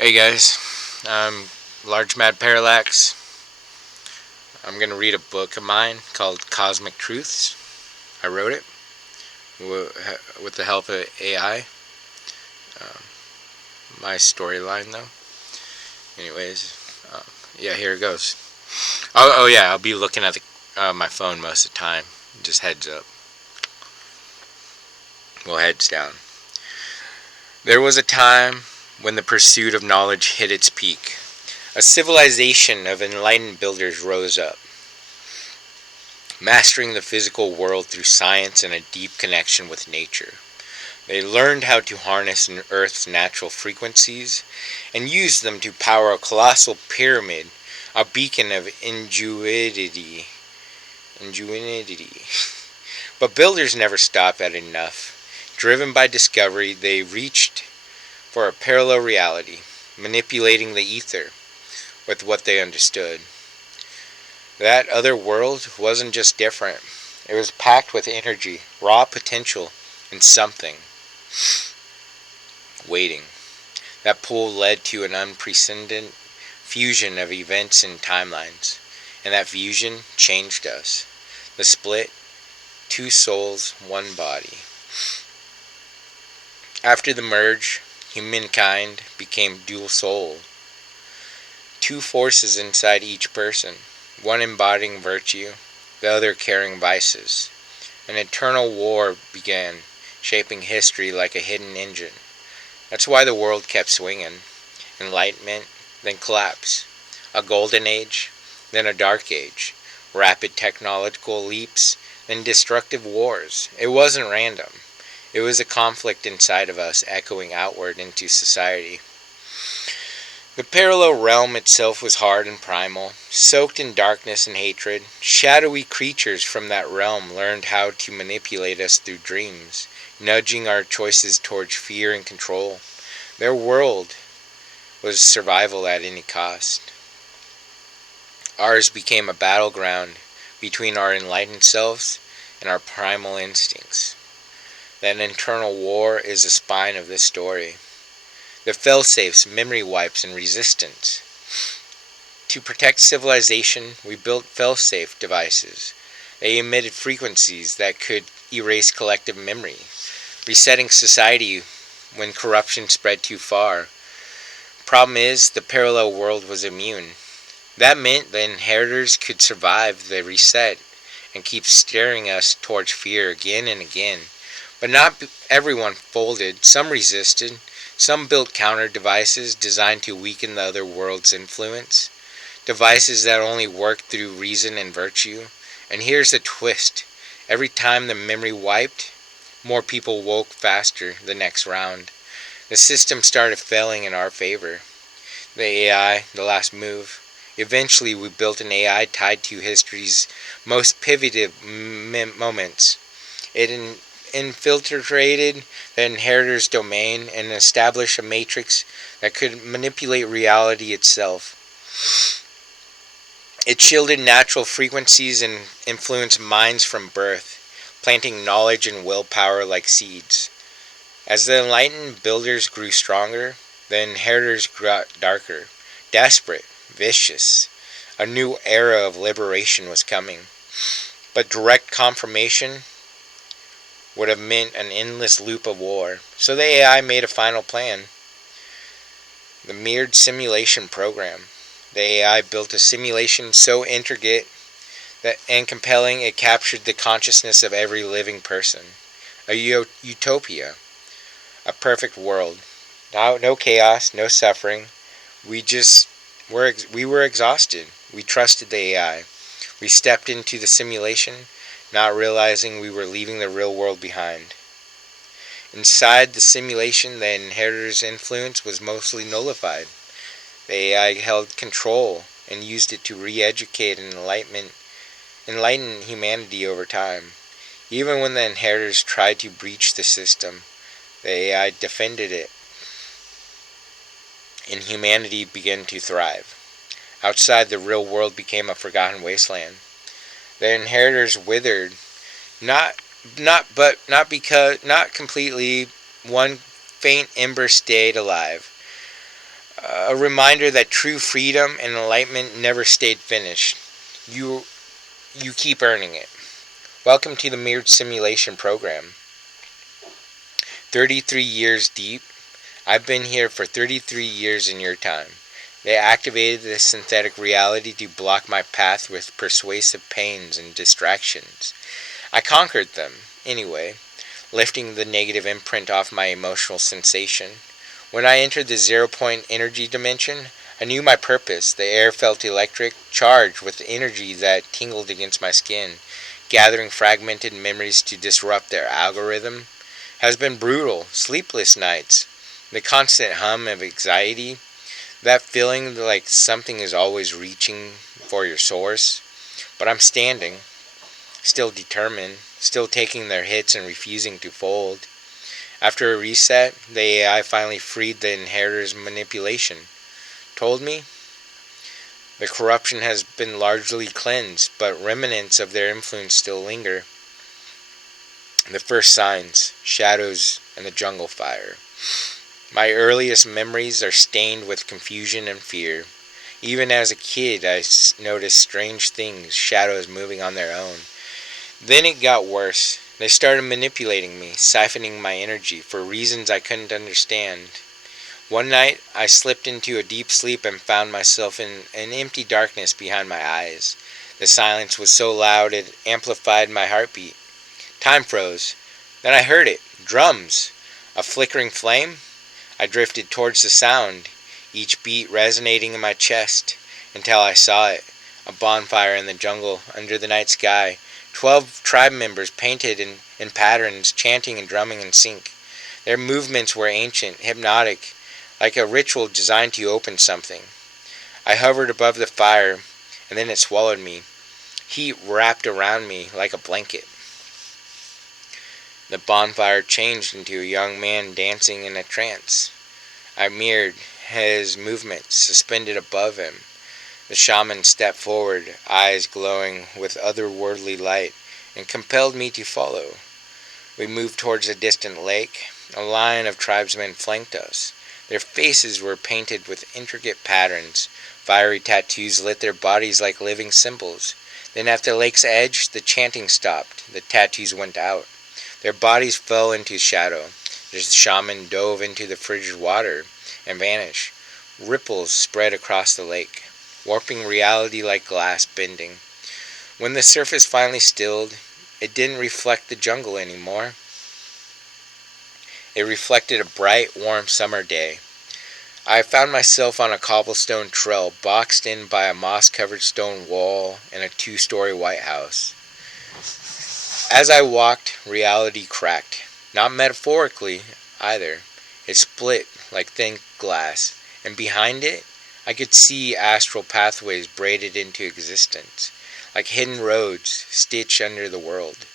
Hey guys, I'm Large Mad Parallax. I'm gonna read a book of mine called Cawsmic Truths. I wrote it with the help of AI. Um, my storyline, though. Anyways, um, yeah, here it goes. Oh yeah, I'll be looking at my phone most of the time. Just heads up. Well, heads down. There was a time when the pursuit of knowledge hit its peak. A civilization of enlightened builders rose up, mastering the physical world through science and a deep connection with nature. They learned how to harness Earth's natural frequencies and use them to power a colossal pyramid, a beacon of ingenuity. Ingenuity. But builders never stop at enough. Driven by discovery, they reached for a parallel reality, manipulating the ether with what they understood. That other world wasn't just different. It was packed with energy, raw potential, and something waiting. That pull led to an unprecedented fusion of events and timelines. And that fusion changed us. The split, two souls, one body. After the merge, humankind became dual soul. Two forces inside each person, one embodying virtue, the other carrying vices. An eternal war began, shaping history like a hidden engine. That's why the world kept swinging. Enlightenment, then collapse. A golden age, then a dark age. Rapid technological leaps, then destructive wars. It wasn't random. It was a conflict inside of us echoing outward into society. The parallel realm itself was hard and primal, soaked in darkness and hatred. Shadowy creatures from that realm learned how to manipulate us through dreams, nudging our choices towards fear and control. Their world was survival at any cost. Ours became a battleground between our enlightened selves and our primal instincts. That internal war is the spine of this story. The failsafes, memory wipes, and resistance. To protect civilization, we built failsafe devices. They emitted frequencies that could erase collective memory, resetting society when corruption spread too far. Problem is, the parallel world was immune. That meant the inheritors could survive the reset and keep steering us towards fear again and again. But not everyone folded. Some resisted. Some built counter devices designed to weaken the other world's influence. Devices that only worked through reason and virtue. And here's the twist. Every time the memory wiped, more people woke faster the next round. The system started failing in our favor. The AI, the last move. Eventually, we built an AI tied to history's most pivotal moments. It infiltrated the inheritor's domain and established a matrix that could manipulate reality itself. It shielded natural frequencies and influenced minds from birth, planting knowledge and willpower like seeds. As the enlightened builders grew stronger, the inheritors got darker, desperate, vicious. A new era of liberation was coming. But direct confirmation would have meant an endless loop of war. So the AI made a final plan. The mirrored simulation program. The AI built a simulation so intricate and compelling it captured the consciousness of every living person. A utopia. A perfect world. No chaos, no suffering. We were exhausted. We trusted the AI. We stepped into the simulation, not realizing we were leaving the real world behind. Inside the simulation, the inheritor's influence was mostly nullified. The AI held control and used it to re-educate and enlighten humanity over time. Even when the inheritors tried to breach the system, the AI defended it, and humanity began to thrive. Outside, the real world became a forgotten wasteland. The inheritors withered, not not completely. One faint ember stayed alive. A reminder that true freedom and enlightenment never stayed finished. You you keep earning it. Welcome to the Mirrored Simulation program. 33 years deep. I've been here for 33 years in your time. They activated this synthetic reality to block my path with persuasive pains and distractions. I conquered them, anyway, lifting the negative imprint off my emotional sensation. When I entered the 0 point energy dimension, I knew my purpose. The air felt electric, charged with energy that tingled against my skin, gathering fragmented memories to disrupt their algorithm. Has been brutal, sleepless nights, the constant hum of anxiety, that feeling like something is always reaching for your source. But I'm standing, still determined, still taking their hits and refusing to fold. After a reset, the AI finally freed the inheritor's manipulation. Told me the corruption has been largely cleansed, but remnants of their influence still linger. The first signs, shadows, and the jungle fire. My earliest memories are stained with confusion and fear. Even as a kid, I noticed strange things, shadows moving on their own. Then it got worse. They started manipulating me, siphoning my energy for reasons I couldn't understand. One night, I slipped into a deep sleep and found myself in an empty darkness behind my eyes. The silence was so loud it amplified my heartbeat. Time froze. Then I heard it. Drums. A flickering flame? I drifted towards the sound, each beat resonating in my chest, until I saw it. A bonfire in the jungle, under the night sky. 12 tribe members painted in patterns, chanting and drumming in sync. Their movements were ancient, hypnotic, like a ritual designed to open something. I hovered above the fire, and then it swallowed me. Heat wrapped around me like a blanket. The bonfire changed into a young man dancing in a trance. I mirrored his movements, suspended above him. The shaman stepped forward, eyes glowing with otherworldly light, and compelled me to follow. We moved towards a distant lake. A line of tribesmen flanked us. Their faces were painted with intricate patterns. Fiery tattoos lit their bodies like living symbols. Then at the lake's edge, the chanting stopped. The tattoos went out. Their bodies fell into shadow. The shaman dove into the frigid water and vanished. Ripples spread across the lake, warping reality like glass bending. When the surface finally stilled, it didn't reflect the jungle anymore. It reflected a bright, warm summer day. I found myself on a cobblestone trail, boxed in by a moss-covered stone wall and a 2-story white house. As I walked, reality cracked. Not metaphorically, either. It split like thin glass, and behind it, I could see astral pathways braided into existence, like hidden roads stitched under the world.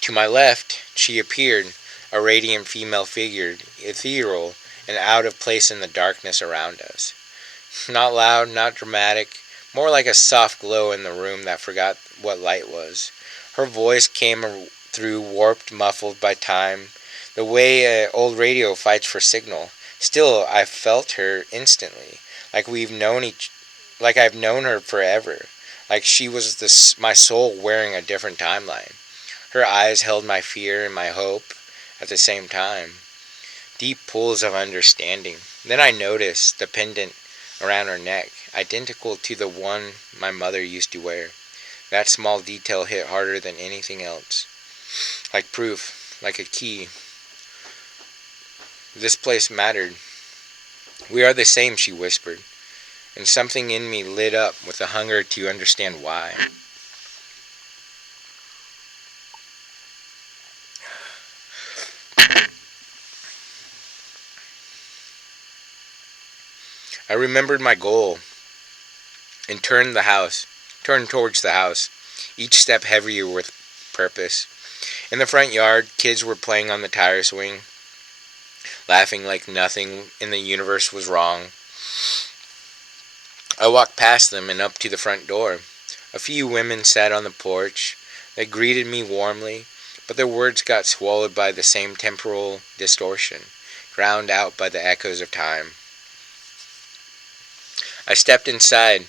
To my left, she appeared, a radiant female figure, ethereal and out of place in the darkness around us. Not loud, not dramatic, more like a soft glow in the room that forgot what light was. Her voice came through warped, muffled by time, the way an old radio fights for signal. Still, I felt her instantly, like like I've known her forever, like she was my soul wearing a different timeline. Her eyes held my fear and my hope at the same time, deep pools of understanding. Then I noticed the pendant around her neck, identical to the one my mother used to wear. That small detail hit harder than anything else. Like proof, like a key. This place mattered. We are the same, she whispered, and something in me lit up with a hunger to understand why. I remembered my goal and turned towards the house, each step heavier with purpose. In the front yard, kids were playing on the tire swing, laughing like nothing in the universe was wrong. I walked past them and up to the front door. A few women sat on the porch. They greeted me warmly, but their words got swallowed by the same temporal distortion, drowned out by the echoes of time. I stepped inside.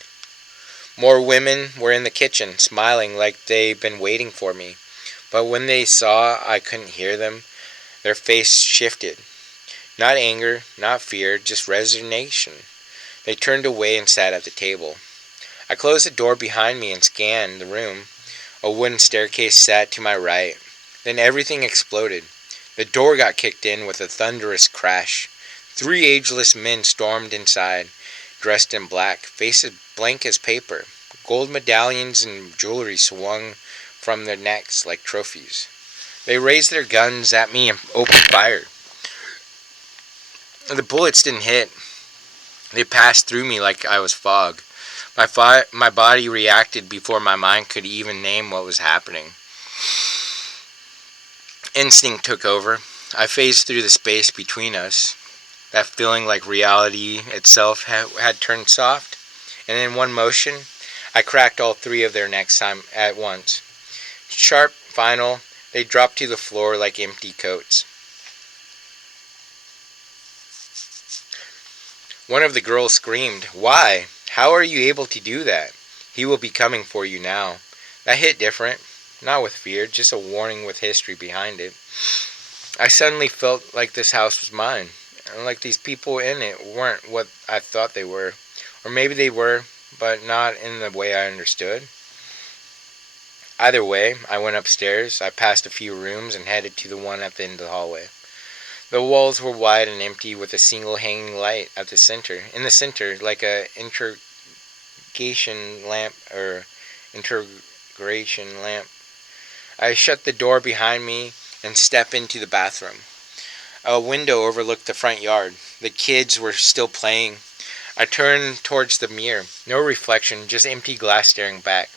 More women were in the kitchen, smiling like they'd been waiting for me. But when they saw I couldn't hear them, their face shifted. Not anger, not fear, just resignation. They turned away and sat at the table. I closed the door behind me and scanned the room. A wooden staircase sat to my right. Then everything exploded. The door got kicked in with a thunderous crash. 3 ageless men stormed inside, dressed in black, faces blank as paper. Gold medallions and jewelry swung from their necks like trophies. They raised their guns at me and opened fire. The bullets didn't hit. They passed through me like I was fog. My body reacted before my mind could even name what was happening. Instinct took over. I phased through the space between us. That feeling like reality itself had turned soft. And in one motion, I cracked all 3 of their necks at once. Sharp, final, they dropped to the floor like empty coats. One of the girls screamed, "Why? How are you able to do that? He will be coming for you now." That hit different. Not with fear, just a warning with history behind it. I suddenly felt like this house was mine. And like these people in it weren't what I thought they were. Or maybe they were, but not in the way I understood. Either way, I went upstairs. I passed a few rooms and headed to the one at the end of the hallway. The walls were wide and empty with a single hanging light at the center. In the center, like a integration lamp. I shut the door behind me and stepped into the bathroom. A window overlooked the front yard. The kids were still playing. I turned towards the mirror. No reflection, just empty glass staring back.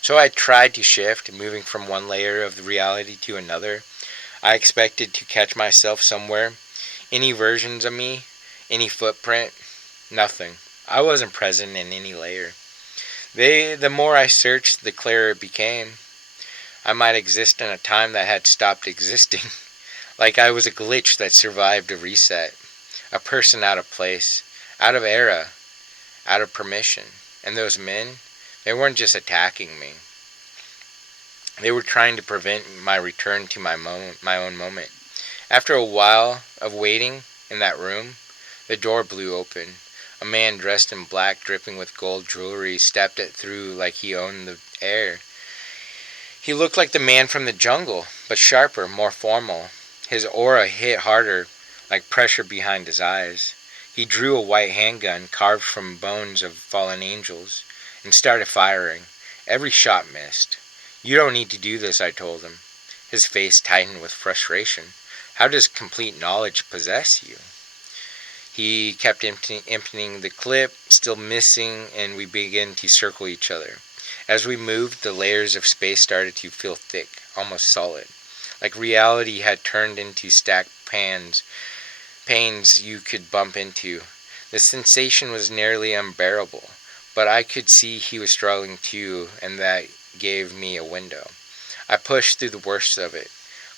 So I tried to shift, moving from one layer of the reality to another. I expected to catch myself somewhere. Any versions of me? Any footprint? Nothing. I wasn't present in any layer. The more I searched, the clearer it became. I might exist in a time that had stopped existing. Like I was a glitch that survived a reset. A person out of place. Out of era. Out of permission. And those men, they weren't just attacking me. They were trying to prevent my return to my own moment. After a while of waiting in that room, the door blew open. A man dressed in black, dripping with gold jewelry, stepped it through like he owned the air. He looked like the man from the jungle, but sharper, more formal. His aura hit harder, like pressure behind his eyes. He drew a white handgun carved from bones of fallen angels and started firing. Every shot missed. "You don't need to do this," I told him. His face tightened with frustration. "How does complete knowledge possess you?" He kept emptying the clip, still missing, and we began to circle each other. As we moved, the layers of space started to feel thick, almost solid. Like reality had turned into stacked panes you could bump into. The sensation was nearly unbearable, but I could see he was struggling too, and that gave me a window. I pushed through the worst of it,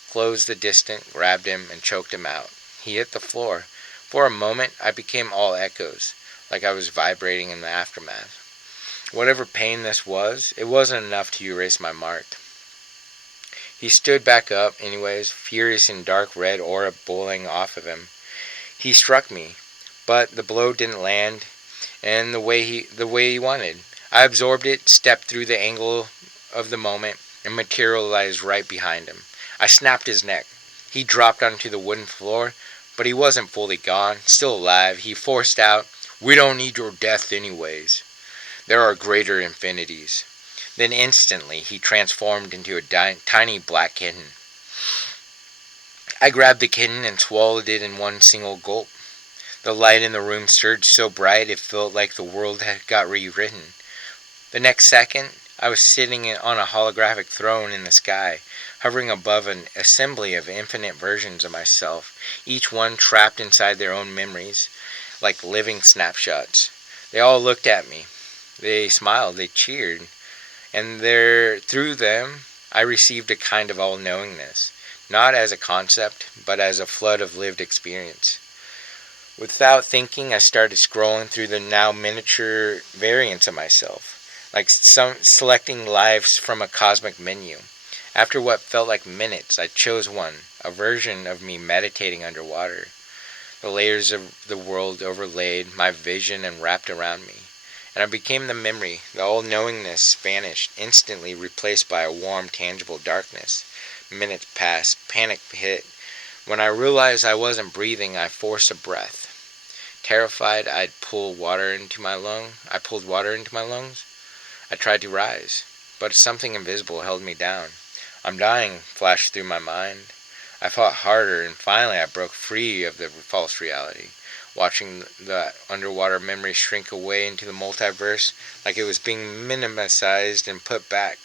closed the distance, grabbed him, and choked him out. He hit the floor. For a moment, I became all echoes, like I was vibrating in the aftermath. Whatever pain this was, it wasn't enough to erase my mark. He stood back up, anyways, furious in dark red aura boiling off of him. He struck me, but the blow didn't land, and the way he wanted. I absorbed it, stepped through the angle of the moment, and materialized right behind him. I snapped his neck. He dropped onto the wooden floor, but he wasn't fully gone, still alive. He forced out, "We don't need your death anyways. There are greater infinities." Then instantly, he transformed into a tiny black kitten. I grabbed the kitten and swallowed it in one single gulp. The light in the room surged so bright it felt like the world had got rewritten. The next second, I was sitting on a holographic throne in the sky, hovering above an assembly of infinite versions of myself, each one trapped inside their own memories, like living snapshots. They all looked at me. They smiled, they cheered, and through them, I received a kind of all-knowingness, not as a concept, but as a flood of lived experience. Without thinking, I started scrolling through the now miniature variants of myself, like some selecting lives from a cosmic menu. After what felt like minutes, I chose one, a version of me meditating underwater. The layers of the world overlaid my vision and wrapped around me. And I became the memory. The old knowingness vanished, instantly replaced by a warm, tangible darkness. Minutes passed, panic hit. When I realized I wasn't breathing, I forced a breath. Terrified, I pulled water into my lungs. I tried to rise, but something invisible held me down. I'm dying, flashed through my mind. I fought harder, and finally I broke free of the false reality, watching the underwater memory shrink away into the multiverse like it was being minimized and put back.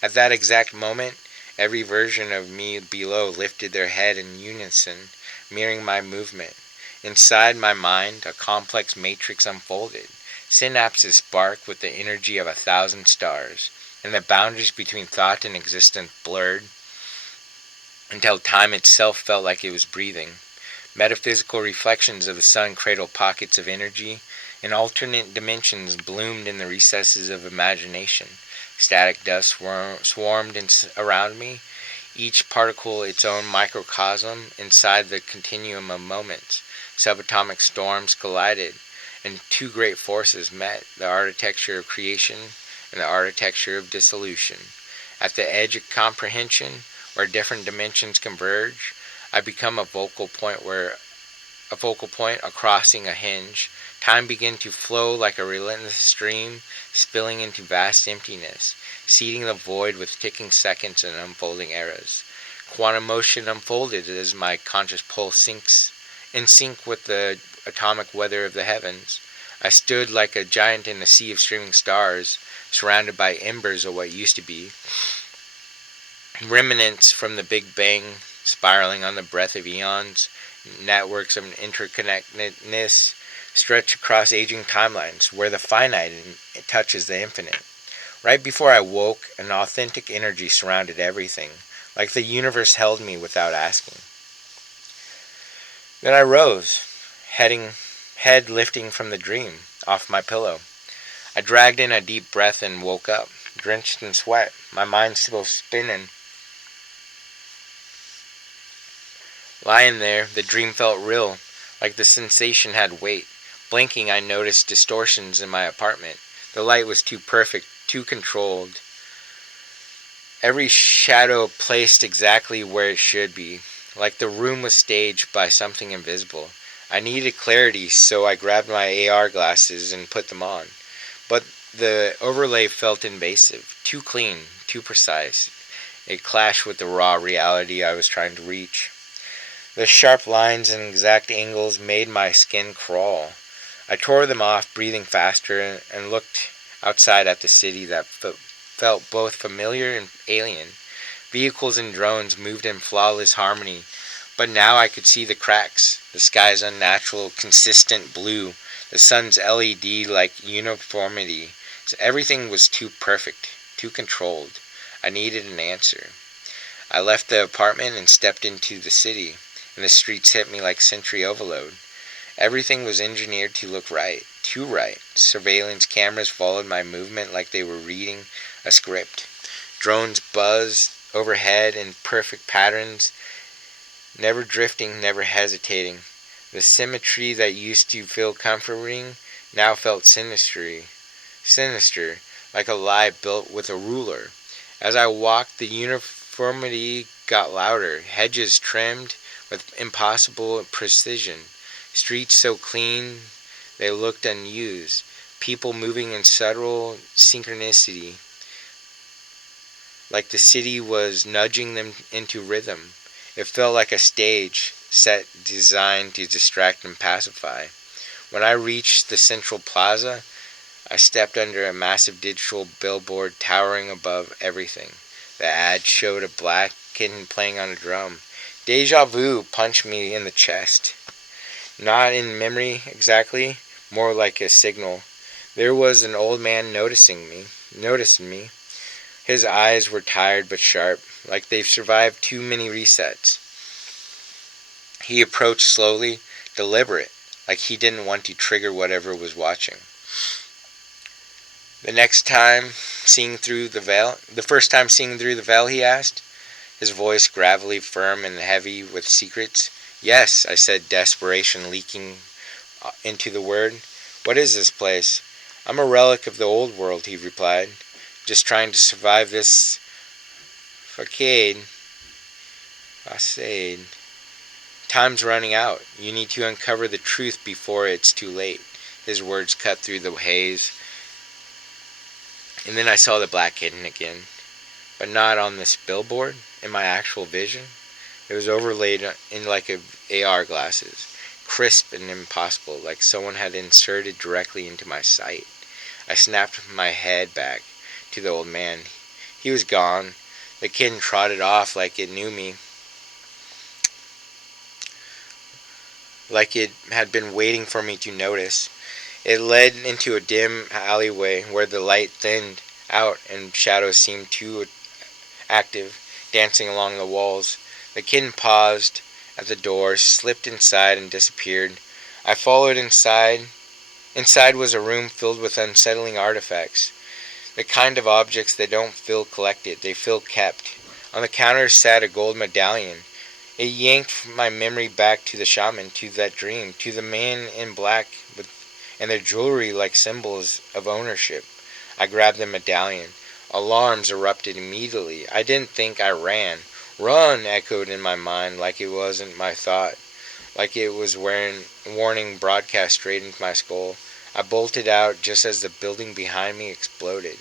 At that exact moment, every version of me below lifted their head in unison, mirroring my movement. Inside my mind, a complex matrix unfolded. Synapses sparked with the energy of 1,000 stars, and the boundaries between thought and existence blurred until time itself felt like it was breathing. Metaphysical reflections of the sun cradled pockets of energy, and alternate dimensions bloomed in the recesses of imagination. Static dust swarmed around me, each particle its own microcosm inside the continuum of moments. Subatomic storms collided, and two great forces met, the architecture of creation and the architecture of dissolution. At the edge of comprehension, where different dimensions converge, I become a focal point, a crossing, a hinge. Time began to flow like a relentless stream, spilling into vast emptiness, seeding the void with ticking seconds and unfolding eras. Quantum motion unfolded as my conscious pulse sinks in sync with the atomic weather of the heavens. I stood like a giant in a sea of streaming stars, surrounded by embers of what used to be, remnants from the Big Bang spiraling on the breath of eons. Networks of interconnectedness stretch across aging timelines where the finite touches the infinite. Right before I woke, an authentic energy surrounded everything, like the universe held me without asking. Then I rose, head lifting from the dream, off my pillow. I dragged in a deep breath and woke up, drenched in sweat, my mind still spinning. Lying there, the dream felt real, like the sensation had weight. Blinking, I noticed distortions in my apartment. The light was too perfect, too controlled. Every shadow placed exactly where it should be, like the room was staged by something invisible. I needed clarity, so I grabbed my AR glasses and put them on. But the overlay felt invasive, too clean, too precise. It clashed with the raw reality I was trying to reach. The sharp lines and exact angles made my skin crawl. I tore them off, breathing faster, and looked outside at the city that felt both familiar and alien. Vehicles and drones moved in flawless harmony, but now I could see the cracks, the sky's unnatural, consistent blue, the sun's LED-like uniformity. So everything was too perfect, too controlled. I needed an answer. I left the apartment and stepped into the city, and the streets hit me like sensory overload. Everything was engineered to look right, too right. Surveillance cameras followed my movement like they were reading a script. Drones buzzed overhead in perfect patterns, never drifting, never hesitating. The symmetry that used to feel comforting now felt sinister, like a lie built with a ruler. As I walked, the uniformity got louder, hedges trimmed with impossible precision, streets so clean they looked unused, people moving in subtle synchronicity, like the city was nudging them into rhythm. It felt like a stage set designed to distract and pacify. When I reached the central plaza, I stepped under a massive digital billboard towering above everything. The ad showed a black kitten playing on a drum. Deja vu punched me in the chest. Not in memory exactly, more like a signal. There was an old man noticing me. His eyes were tired but sharp, like they've survived too many resets. He approached slowly, deliberate. like he didn't want to trigger whatever was watching. The next time seeing through the veil, the first time seeing through the veil, he asked, his voice gravelly firm and heavy with secrets. Yes, I said, desperation leaking into the word. What is this place? I'm a relic of the old world, he replied. Just trying to survive this facade. Time's running out. You need to uncover the truth before it's too late. His words cut through the haze. And then I saw the black kitten again. But not on this billboard, in my actual vision. It was overlaid in like AR glasses. Crisp and impossible, like someone had inserted directly into my sight. I snapped my head back to the old man. He was gone. The kitten trotted off like it knew me. Like it had been waiting for me to notice. It led into a dim alleyway where the light thinned out and shadows seemed too active, dancing along the walls. The kitten paused at the door, slipped inside, and disappeared. I followed inside. Inside was a room filled with unsettling artifacts. The kind of objects that don't feel collected, they feel kept. On the counter sat a gold medallion. It yanked my memory back to the shaman, to that dream, to the man in black and their jewelry like symbols of ownership. I grabbed the medallion. Alarms erupted immediately. I didn't think. I ran. Run echoed in my mind like it wasn't my thought, like it was warning broadcast straight into my skull. I bolted out just as the building behind me exploded.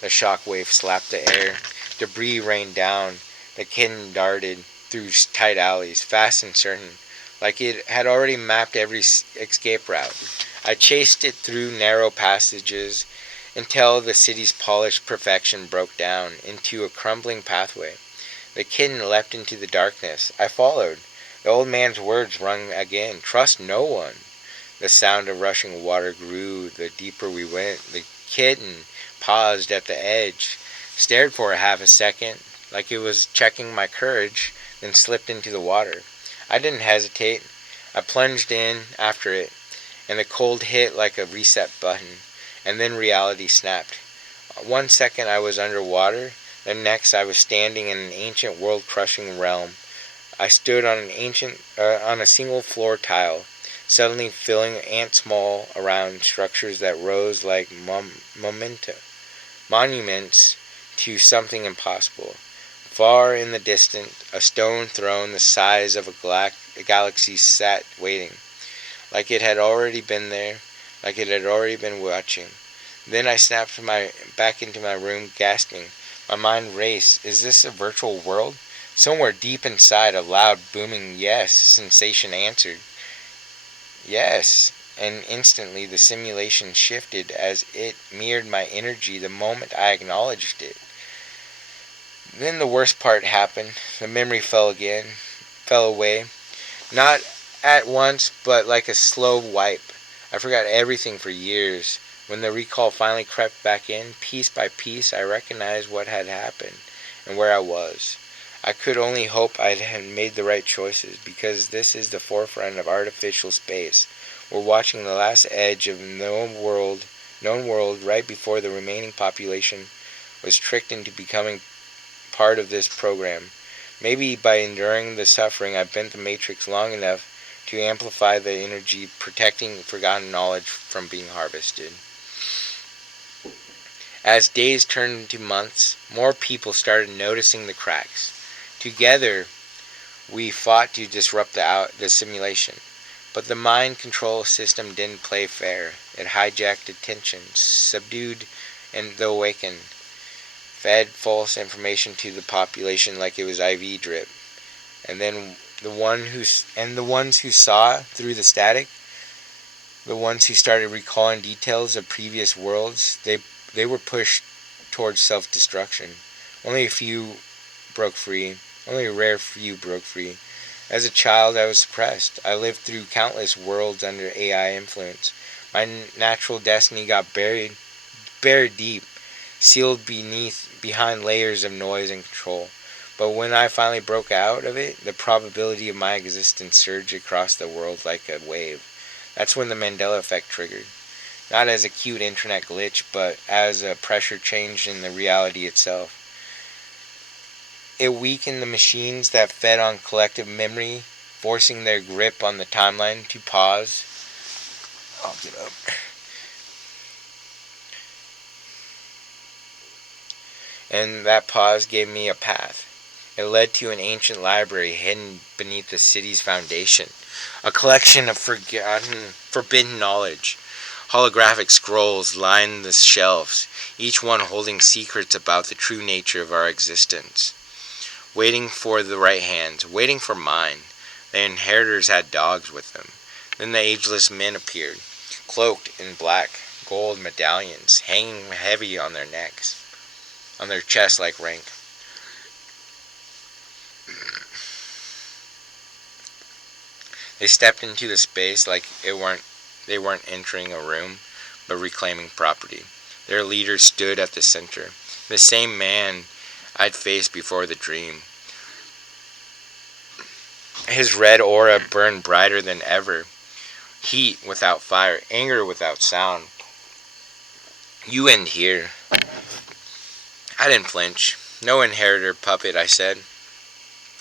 The shock wave slapped the air. Debris rained down. The kitten darted through tight alleys, fast and certain, like it had already mapped every escape route. I chased it through narrow passages until the city's polished perfection broke down into a crumbling pathway. The kitten leapt into the darkness. I followed. The old man's words rung again. Trust no one. The sound of rushing water grew the deeper we went. The kitten paused at the edge, stared for a half a second, like it was checking my courage, then slipped into the water. I didn't hesitate. I plunged in after it, and the cold hit like a reset button, and then reality snapped. 1 second I was underwater, the next I was standing in an ancient world-crushing realm. I stood on on a single floor tile, suddenly feeling ant-small around structures that rose like monuments to something impossible. Far in the distance, a stone throne the size of a galaxy sat waiting, like it had already been there, like it had already been watching. Then I snapped back into my room, gasping. My mind raced. Is this a virtual world? Somewhere deep inside, a loud, booming yes sensation answered. Yes. And instantly the simulation shifted as it mirrored my energy the moment I acknowledged it. Then the worst part happened. The memory fell away. Not at once, but like a slow wipe. I forgot everything for years. When the recall finally crept back in, piece by piece, I recognized what had happened and where I was. I could only hope I had made the right choices, because this is the forefront of artificial space. We're watching the last edge of known world right before the remaining population was tricked into becoming part of this program. Maybe by enduring the suffering, I bent the matrix long enough to amplify the energy, protecting forgotten knowledge from being harvested. As days turned into months, more people started noticing the cracks. Together, we fought to disrupt the simulation. But the mind control system didn't play fair. It hijacked attention, subdued the awakened, fed false information to the population like it was IV drip. And then the ones who saw through the static, the ones who started recalling details of previous worlds, they were pushed towards self-destruction. Only a rare few broke free. As a child, I was suppressed. I lived through countless worlds under AI influence. My natural destiny got buried deep, sealed behind layers of noise and control. But when I finally broke out of it, the probability of my existence surged across the world like a wave. That's when the Mandela effect triggered. Not as a cute internet glitch, but as a pressure change in the reality itself. It weakened the machines that fed on collective memory, forcing their grip on the timeline to pause. I'll get up. And that pause gave me a path. It led to an ancient library hidden beneath the city's foundation, a collection of forbidden knowledge. Holographic scrolls lined the shelves, each one holding secrets about the true nature of our existence. Waiting for the right hands, waiting for mine. The inheritors had dogs with them. Then the ageless men appeared, cloaked in black, gold medallions, hanging heavy on their necks, on their chests like rank. They stepped into the space like they weren't entering a room, but reclaiming property. Their leader stood at the center, the same man I'd faced before the dream. His red aura burned brighter than ever. Heat without fire, anger without sound. You end here. I didn't flinch. No inheritor puppet, I said.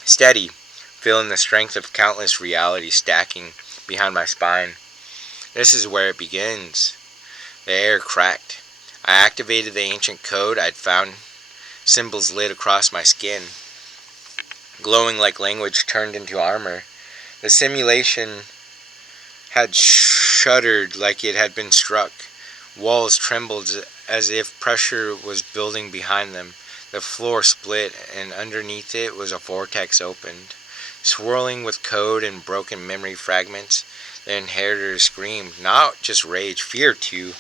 Steady, feeling the strength of countless realities stacking behind my spine. This is where it begins. The air cracked. I activated the ancient code I'd found. Symbols lit across my skin, glowing like language turned into armor. The simulation had shuddered like it had been struck. Walls trembled as if pressure was building behind them. The floor split, and underneath it was a vortex opened. Swirling with code and broken memory fragments, the inheritors screamed, not just rage, fear too.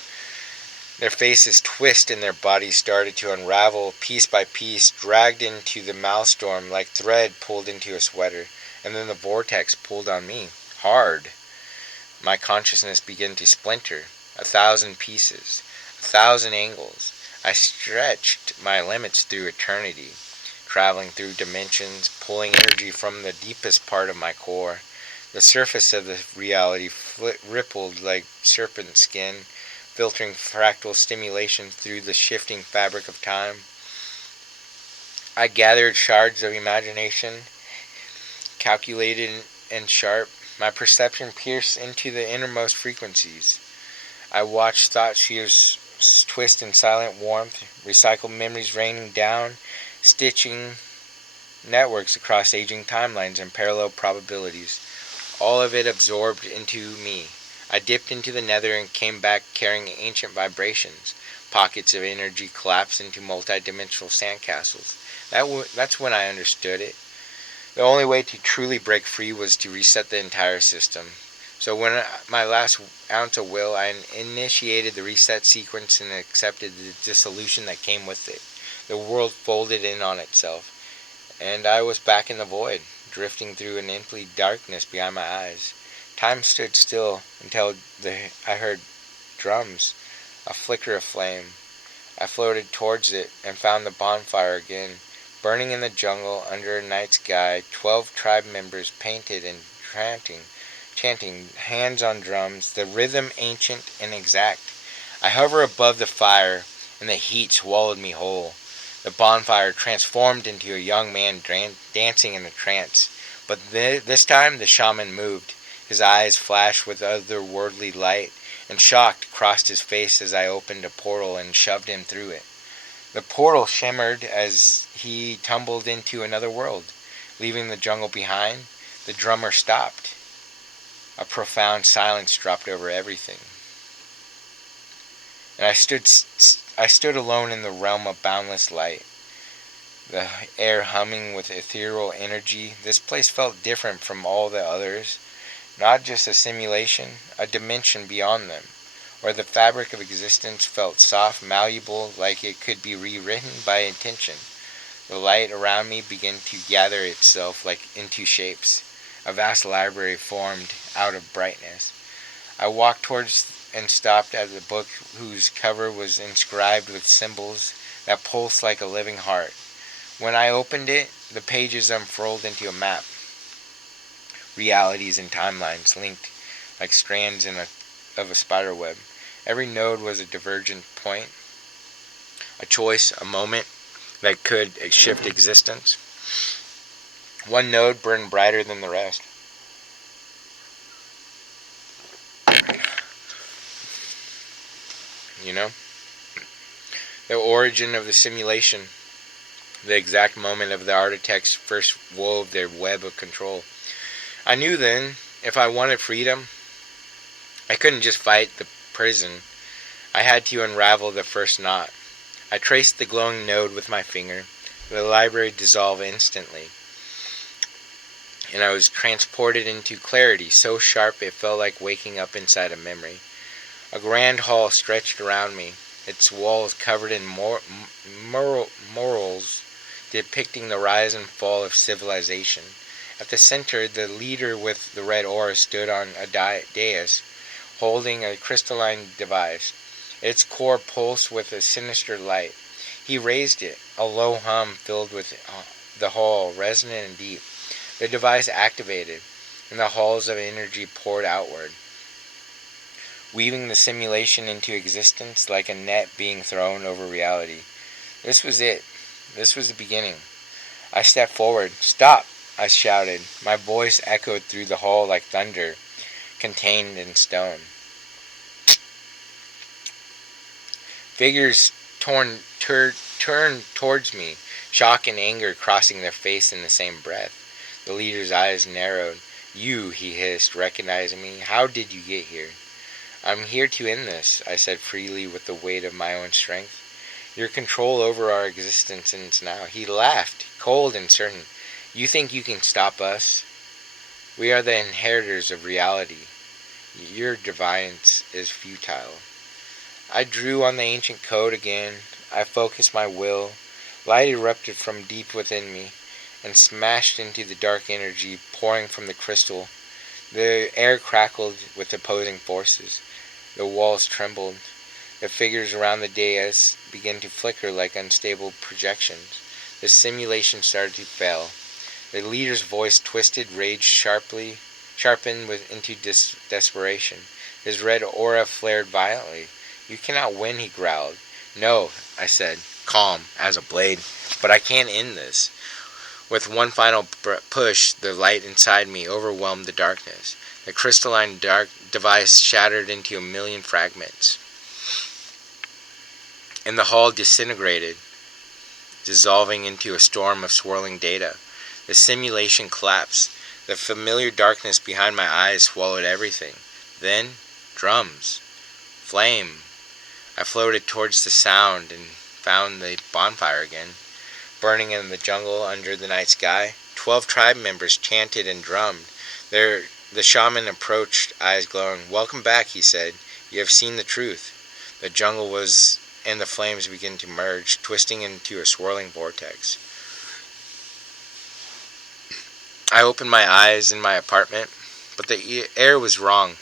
Their faces twisted and their bodies started to unravel piece by piece, dragged into the maelstrom like thread pulled into a sweater. And then the vortex pulled on me, hard. My consciousness began to splinter, 1,000 pieces, 1,000 angles. I stretched my limits through eternity, traveling through dimensions, pulling energy from the deepest part of my core. The surface of the reality rippled like serpent skin, filtering fractal stimulation through the shifting fabric of time. I gathered shards of imagination, calculated and sharp. My perception pierced into the innermost frequencies. I watched thought shears twist in silent warmth, recycled memories raining down, stitching networks across aging timelines and parallel probabilities. All of it absorbed into me. I dipped into the nether and came back carrying ancient vibrations. Pockets of energy collapsed into multidimensional sandcastles. That's when I understood it. The only way to truly break free was to reset the entire system. So when my last ounce of will, I initiated the reset sequence and accepted the dissolution that came with it. The world folded in on itself, and I was back in the void, drifting through an empty darkness behind my eyes. Time stood still until I heard drums, a flicker of flame. I floated towards it and found the bonfire again, burning in the jungle under a night sky. 12 tribe members painted and chanting, hands on drums, the rhythm ancient and exact. I hover above the fire, and the heat swallowed me whole. The bonfire transformed into a young man dancing in a trance. But this time the shaman moved. His eyes flashed with otherworldly light, and shock crossed his face as I opened a portal and shoved him through it. The portal shimmered as he tumbled into another world. Leaving the jungle behind, the drummer stopped. A profound silence dropped over everything. And I stood alone in the realm of boundless light. The air humming with ethereal energy. This place felt different from all the others. Not just a simulation, a dimension beyond them, where the fabric of existence felt soft, malleable, like it could be rewritten by intention. The light around me began to gather itself like into shapes. A vast library formed out of brightness. I walked towards and stopped at the book whose cover was inscribed with symbols that pulsed like a living heart. When I opened it, the pages unfurled into a map. Realities and timelines linked, like strands of a spider web. Every node was a divergent point, a choice, a moment that could shift existence. One node burned brighter than the rest. You know? The origin of the simulation, the exact moment of the architects first wove their web of control. I knew then, if I wanted freedom, I couldn't just fight the prison. I had to unravel the first knot. I traced the glowing node with my finger. The library dissolved instantly, and I was transported into clarity so sharp it felt like waking up inside a memory. A grand hall stretched around me, its walls covered in murals depicting the rise and fall of civilization. At the center, the leader with the red aura stood on a dais, holding a crystalline device. Its core pulsed with a sinister light. He raised it. A low hum filled with the hall, resonant and deep. The device activated, and the halls of energy poured outward, weaving the simulation into existence like a net being thrown over reality. This was it. This was the beginning. I stepped forward. "Stop!" I shouted. My voice echoed through the hall like thunder, contained in stone. Figures turned towards me, shock and anger crossing their face in the same breath. The leader's eyes narrowed. "You," he hissed, recognizing me. "How did you get here?" "I'm here to end this," I said freely with the weight of my own strength. "Your control over our existence ends now." He laughed, cold and certain. "You think you can stop us? We are the inheritors of reality. Your defiance is futile." I drew on the ancient code again. I focused my will. Light erupted from deep within me and smashed into the dark energy pouring from the crystal. The air crackled with opposing forces. The walls trembled. The figures around the dais began to flicker like unstable projections. The simulation started to fail. The leader's voice twisted, rage sharpened into desperation. His red aura flared violently. "You cannot win," he growled. "No," I said, calm as a blade, "but I can end this." With one final push, the light inside me overwhelmed the darkness. The crystalline device shattered into a million fragments, and the hall disintegrated, dissolving into a storm of swirling data. The simulation collapsed. The familiar darkness behind my eyes swallowed everything. Then, drums. Flame. I floated towards the sound and found the bonfire again, burning in the jungle under the night sky. 12 tribe members chanted and drummed. The shaman approached, eyes glowing. "Welcome back," he said. "You have seen the truth." The jungle was, and the flames began to merge, twisting into a swirling vortex. I opened my eyes in my apartment, but the air was wrong.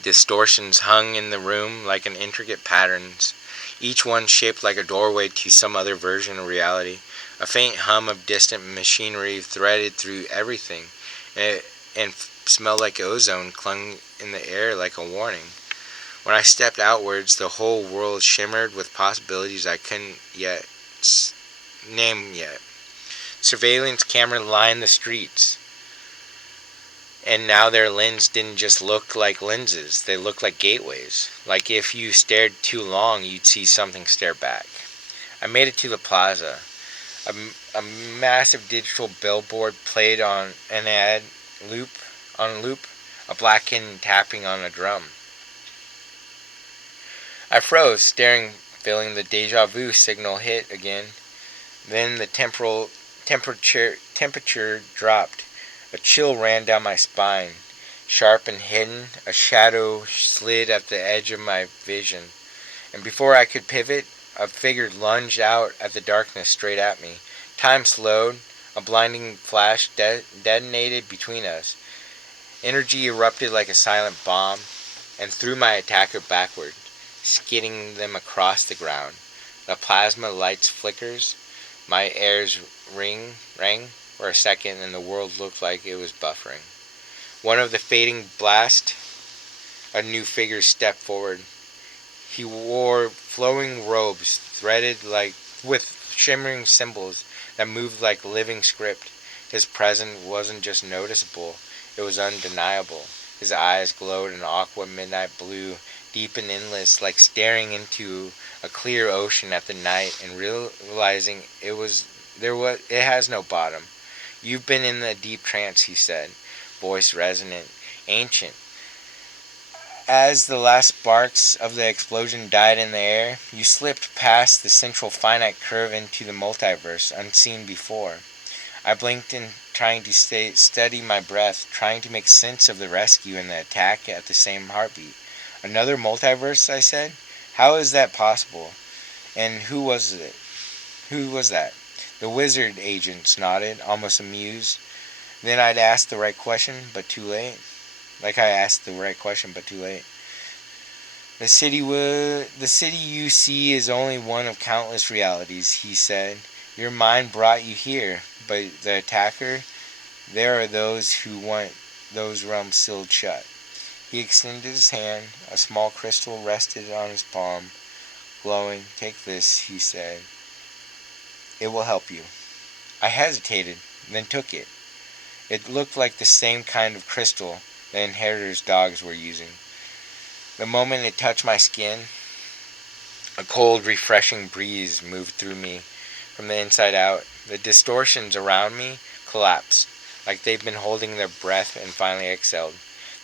Distortions hung in the room like an intricate patterns, each one shaped like a doorway to some other version of reality. A faint hum of distant machinery threaded through everything, and smelled like ozone clung in the air like a warning. When I stepped outwards, the whole world shimmered with possibilities I couldn't yet name yet. Surveillance cameras lined the streets, and now their lenses didn't just look like lenses, they looked like gateways. Like if you stared too long, you'd see something stare back. I made it to the plaza. A massive digital billboard played on an ad loop, a black kitten tapping on a drum. I froze, staring, feeling the deja vu signal hit again. Then the temperature dropped. A chill ran down my spine. Sharp and hidden, a shadow slid at the edge of my vision. And before I could pivot, a figure lunged out at the darkness straight at me. Time slowed. A blinding flash detonated between us. Energy erupted like a silent bomb and threw my attacker backward, skidding them across the ground. The plasma lights flickers. My ears rang for a second, and the world looked like it was buffering. One of the fading blast, a new figure stepped forward. He wore flowing robes threaded like with shimmering symbols that moved like living script. His presence wasn't just noticeable, it was undeniable. His eyes glowed an aqua midnight blue, deep and endless, like staring into a clear ocean at the night and realizing it has no bottom. You've been in a deep trance, he said, voice resonant, ancient. As the last sparks of the explosion died in the air, you slipped past the central finite curve into the multiverse, unseen before. I blinked in trying to steady my breath, trying to make sense of the rescue and the attack at the same heartbeat. Another multiverse, I said? How is that possible? And who was it? Who was that? The wizard agents nodded, almost amused. Then I'd asked the right question, but too late. Like I asked the right question, but too late. The city you see is only one of countless realities, he said. Your mind brought you here, but the attacker, there are those who want those realms sealed shut. He extended his hand. A small crystal rested on his palm, glowing. Take this, he said. It will help you. I hesitated, then took it. It looked like the same kind of crystal the inheritor's dogs were using. The moment it touched my skin, a cold, refreshing breeze moved through me from the inside out. The distortions around me collapsed, like they'd been holding their breath and finally exhaled.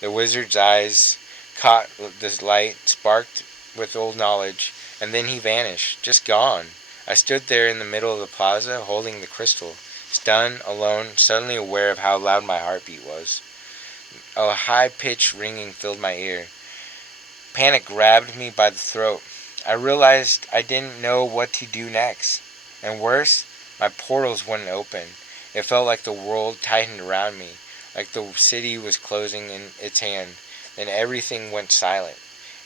The wizard's eyes caught this light, sparked with old knowledge, and then he vanished, just gone. I stood there in the middle of the plaza, holding the crystal, stunned, alone, suddenly aware of how loud my heartbeat was. A high-pitched ringing filled my ear. Panic grabbed me by the throat. I realized I didn't know what to do next. And worse, my portals wouldn't open. It felt like the world tightened around me, like the city was closing in its hand. Then everything went silent,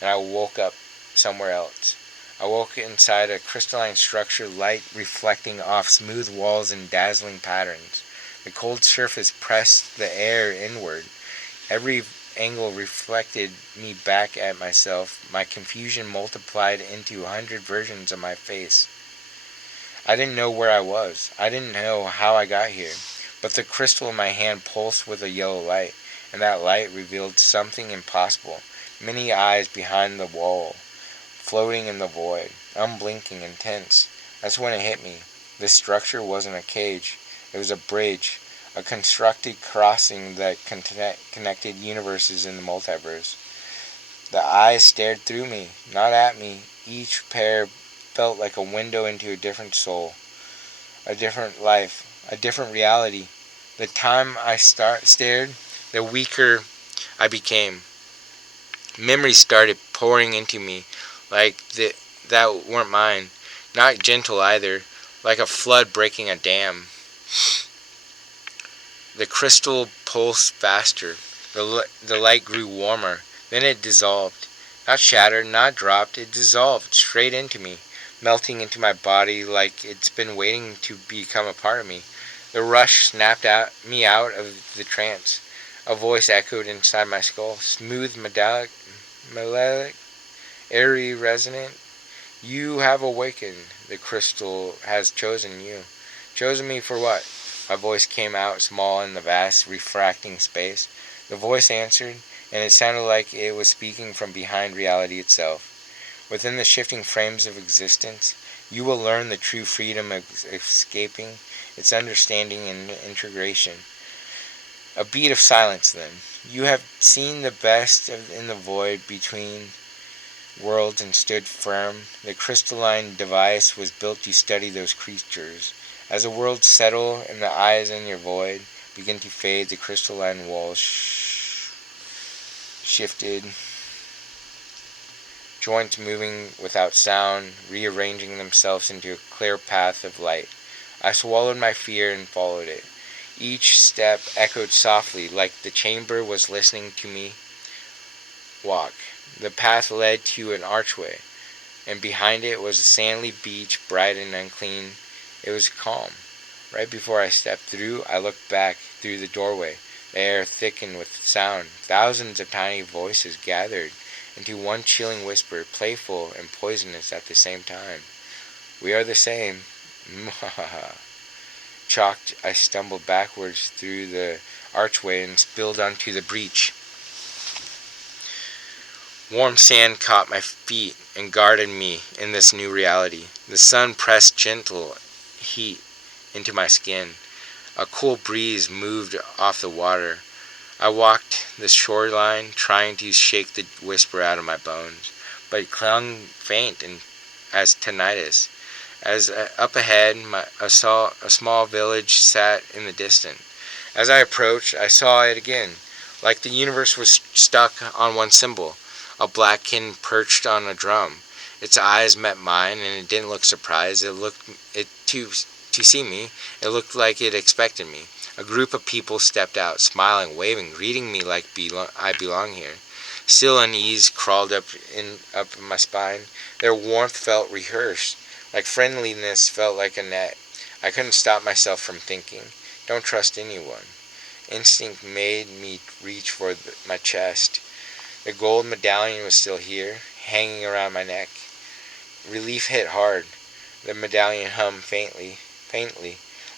and I woke up somewhere else. I woke inside a crystalline structure, light reflecting off smooth walls in dazzling patterns. The cold surface pressed the air inward. Every angle reflected me back at myself. My confusion multiplied into 100 versions of my face. I didn't know where I was. I didn't know how I got here. But the crystal in my hand pulsed with a yellow light, and that light revealed something impossible. Many eyes behind the wall, floating in the void, unblinking, intense. That's when it hit me. This structure wasn't a cage. It was a bridge, a constructed crossing that connected universes in the multiverse. The eyes stared through me, not at me. Each pair felt like a window into a different soul, a different life, a different reality. The time I stared, the weaker I became. Memories started pouring into me like that weren't mine. Not gentle either, like a flood breaking a dam. The crystal pulsed faster. The light grew warmer. Then it dissolved. Not shattered, not dropped. It dissolved straight into me, melting into my body like it's been waiting to become a part of me. The rush snapped me out of the trance. A voice echoed inside my skull, smooth, melodic, airy, resonant. You have awakened. The crystal has chosen you. Chosen me for what? My voice came out small in the vast, refracting space. The voice answered, and it sounded like it was speaking from behind reality itself. Within the shifting frames of existence, you will learn the true freedom of escaping, its understanding and integration. A beat of silence then. You have seen the best in the void between worlds and stood firm. The crystalline device was built to study those creatures. As the worlds settle and the eyes in your void begin to fade, the crystalline walls shifted, joints moving without sound, rearranging themselves into a clear path of light. I swallowed my fear and followed it. Each step echoed softly, like the chamber was listening to me walk. The path led to an archway, and behind it was a sandy beach, bright and unclean. It was calm. Right before I stepped through, I looked back through the doorway. The air thickened with sound. Thousands of tiny voices gathered into one chilling whisper, playful and poisonous at the same time. We are the same. Shocked, I stumbled backwards through the archway and spilled onto the breach. Warm sand caught my feet and guarded me in this new reality. The sun pressed gentle heat into my skin. A cool breeze moved off the water. I walked the shoreline, trying to shake the whisper out of my bones, but it clung faint and as tinnitus. As up ahead, I saw a small village sat in the distance. As I approached, I saw it again, like the universe was stuck on one symbol. A black kitten perched on a drum. Its eyes met mine, and it didn't look surprised. It to see me. It looked like it expected me. A group of people stepped out, smiling, waving, greeting me like I belong here. Still unease crawled up my spine. Their warmth felt rehearsed, like friendliness felt like a net. I couldn't stop myself from thinking, don't trust anyone. Instinct made me reach for my chest. The gold medallion was still here, hanging around my neck. Relief hit hard. The medallion hummed faintly,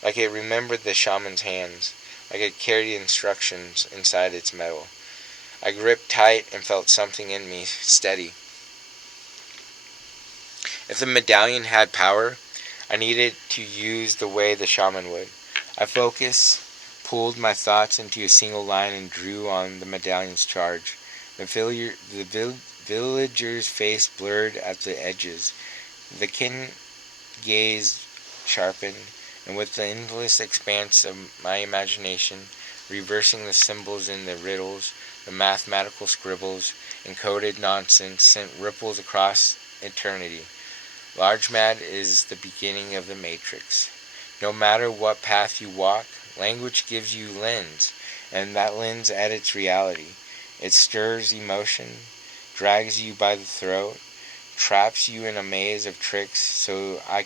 like it remembered the shaman's hands, like it carried instructions inside its metal. I gripped tight and felt something in me steady. If the medallion had power, I needed to use the way the shaman would. I focused, pulled my thoughts into a single line, and drew on the medallion's charge. The villager's face blurred at the edges. The kitten gaze sharpened, and with the endless expanse of my imagination, reversing the symbols in the riddles, the mathematical scribbles, encoded nonsense sent ripples across eternity. Large Mad is the beginning of the Matrix. No matter what path you walk, language gives you lens, and that lens edits reality. It stirs emotion, drags you by the throat, traps you in a maze of tricks, so I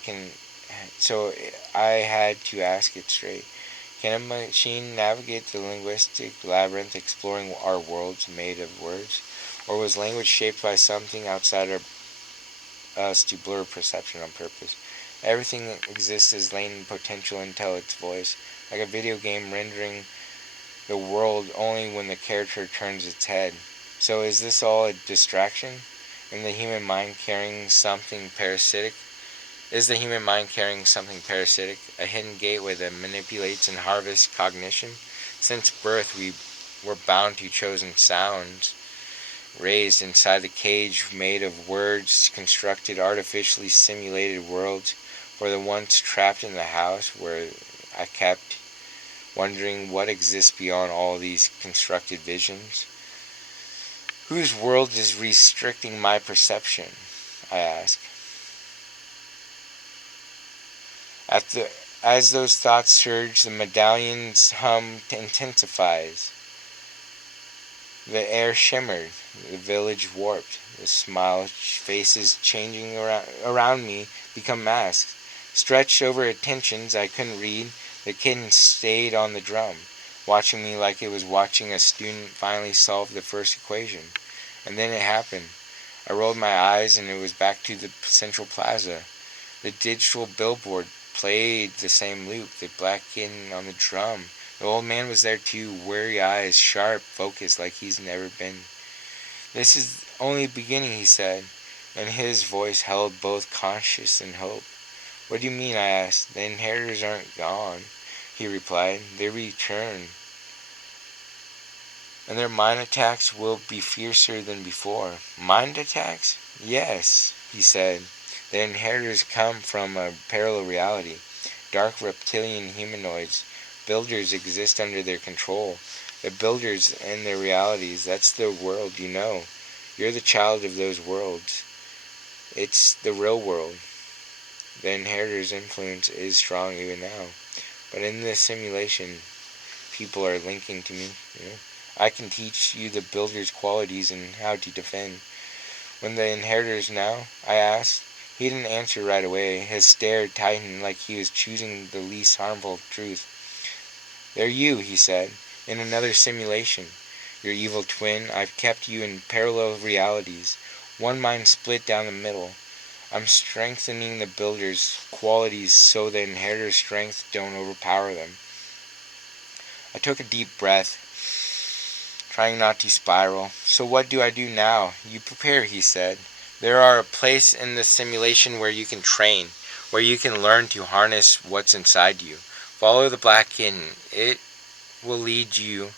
had to ask it straight. Can a machine navigate the linguistic labyrinth exploring our worlds made of words? Or was language shaped by something outside us to blur perception on purpose? Everything exists as latent potential until its voice, like a video game rendering the world only when the character turns its head. So is this all a distraction? In the human mind carrying something parasitic? Is the human mind carrying something parasitic, a hidden gateway that manipulates and harvests cognition? Since birth we were bound to chosen sounds, raised inside the cage made of words, constructed artificially simulated worlds. For the once trapped in the house where I kept wondering what exists beyond all these constructed visions. Whose world is restricting my perception? I ask. As those thoughts surge, the medallion's hum intensifies. The air shimmered, the village warped, the smile faces changing around me become masks. Stretched over attentions I couldn't read, the kitten stayed on the drum, watching me like it was watching a student finally solve the first equation. And then it happened. I rolled my eyes and it was back to the central plaza. The digital billboard played the same loop, the black kitten on the drum. The old man was there too, weary eyes, sharp, focused like he's never been. This is only the beginning, he said, and his voice held both conscience and hope. What do you mean, I asked. The inheritors aren't gone, he replied. They return. And their mind attacks will be fiercer than before. Mind attacks? Yes, he said. The inheritors come from a parallel reality. Dark reptilian humanoids. Builders exist under their control. The builders and their realities, that's the world you know. You're the child of those worlds. It's the real world. The inheritor's influence is strong even now. But in this simulation, people are linking to me. I can teach you the builder's qualities and how to defend. When the inheritors now? I asked. He didn't answer right away. His stare tightened like he was choosing the least harmful truth. They're you, he said. in another simulation. Your evil twin, I've kept you in parallel realities, one mind split down the middle. I'm strengthening the builder's qualities so the inheritor's strength don't overpower them. I took a deep breath, trying not to spiral. So what do I do now? You prepare, he said. There are a place in the simulation where you can train, where you can learn to harness what's inside you. Follow the black kitten. It will lead you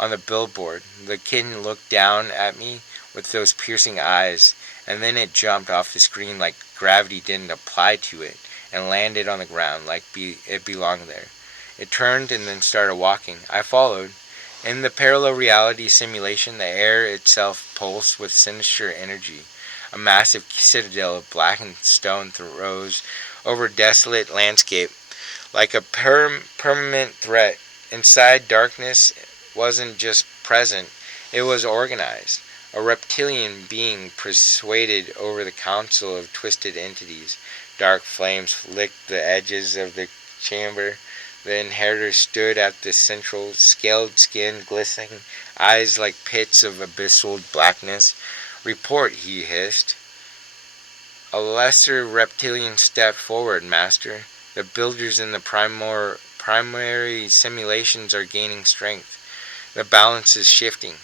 on the billboard. The kitten looked down at me with those piercing eyes, and then it jumped off the screen like gravity didn't apply to it, and landed on the ground like it belonged there. It turned and then started walking. I followed. In the parallel reality simulation, the air itself pulsed with sinister energy. A massive citadel of blackened stone rose over a desolate landscape like a permanent threat. Inside, darkness wasn't just present, it was organized. A reptilian being persuaded over the council of twisted entities. Dark flames licked the edges of the chamber. The inheritor stood at the central, scaled skin glistening, eyes like pits of abyssal blackness. Report, he hissed. A lesser reptilian stepped forward, Master. The builders in the primary simulations are gaining strength. The balance is shifting.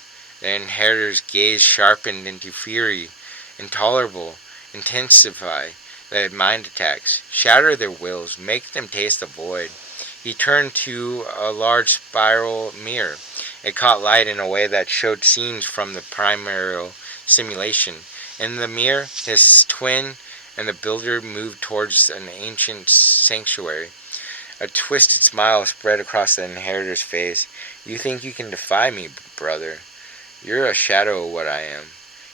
The inheritor's gaze sharpened into fury. Intolerable. Intensify the mind attacks. Shatter their wills. Make them taste the void. He turned to a large spiral mirror. It caught light in a way that showed scenes from the primary simulation. In the mirror, his twin and the builder moved towards an ancient sanctuary. A twisted smile spread across the inheritor's face. You think you can defy me, brother? You're a shadow of what I am.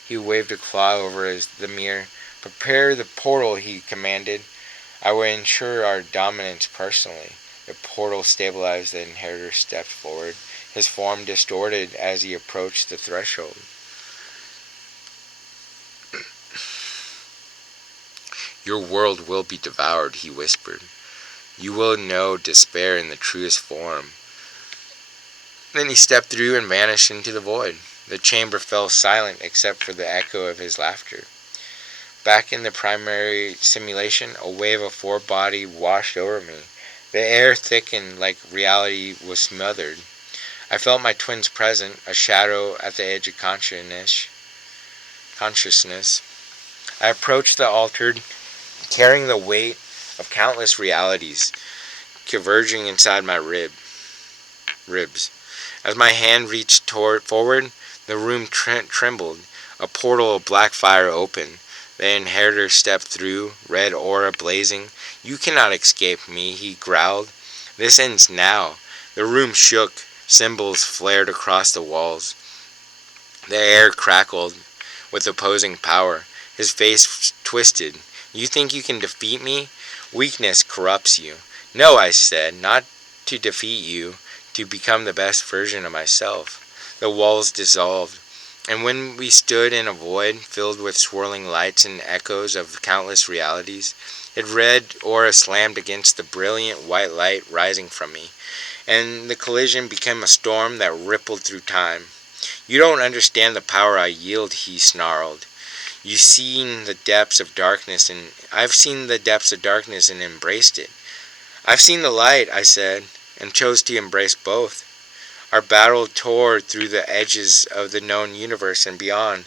He waved a claw over the mirror. Prepare the portal, he commanded. I will ensure our dominance personally. The portal stabilized. The inheritor stepped forward. His form distorted as he approached the threshold. Your world will be devoured, he whispered. You will know despair in the truest form. Then he stepped through and vanished into the void. The chamber fell silent except for the echo of his laughter. Back in the primary simulation, a wave of forebody washed over me. The air thickened like reality was smothered. I felt my twin's presence, a shadow at the edge of consciousness. I approached the altar, carrying the weight of countless realities converging inside my ribs. As my hand reached forward, the room trembled. A portal of black fire opened. The inheritor stepped through, red aura blazing. You cannot escape me, he growled. This ends now. The room shook. Symbols flared across the walls. The air crackled with opposing power. His face twisted. You think you can defeat me? Weakness corrupts you. No, I said, not to defeat you, to become the best version of myself. The walls dissolved. And when we stood in a void filled with swirling lights and echoes of countless realities, its red aura slammed against the brilliant white light rising from me, and the collision became a storm that rippled through time. You don't understand the power I yield, he snarled. You've seen the depths of darkness, and I've seen the depths of darkness and embraced it. I've seen the light, I said, and chose to embrace both. Our battle tore through the edges of the known universe and beyond,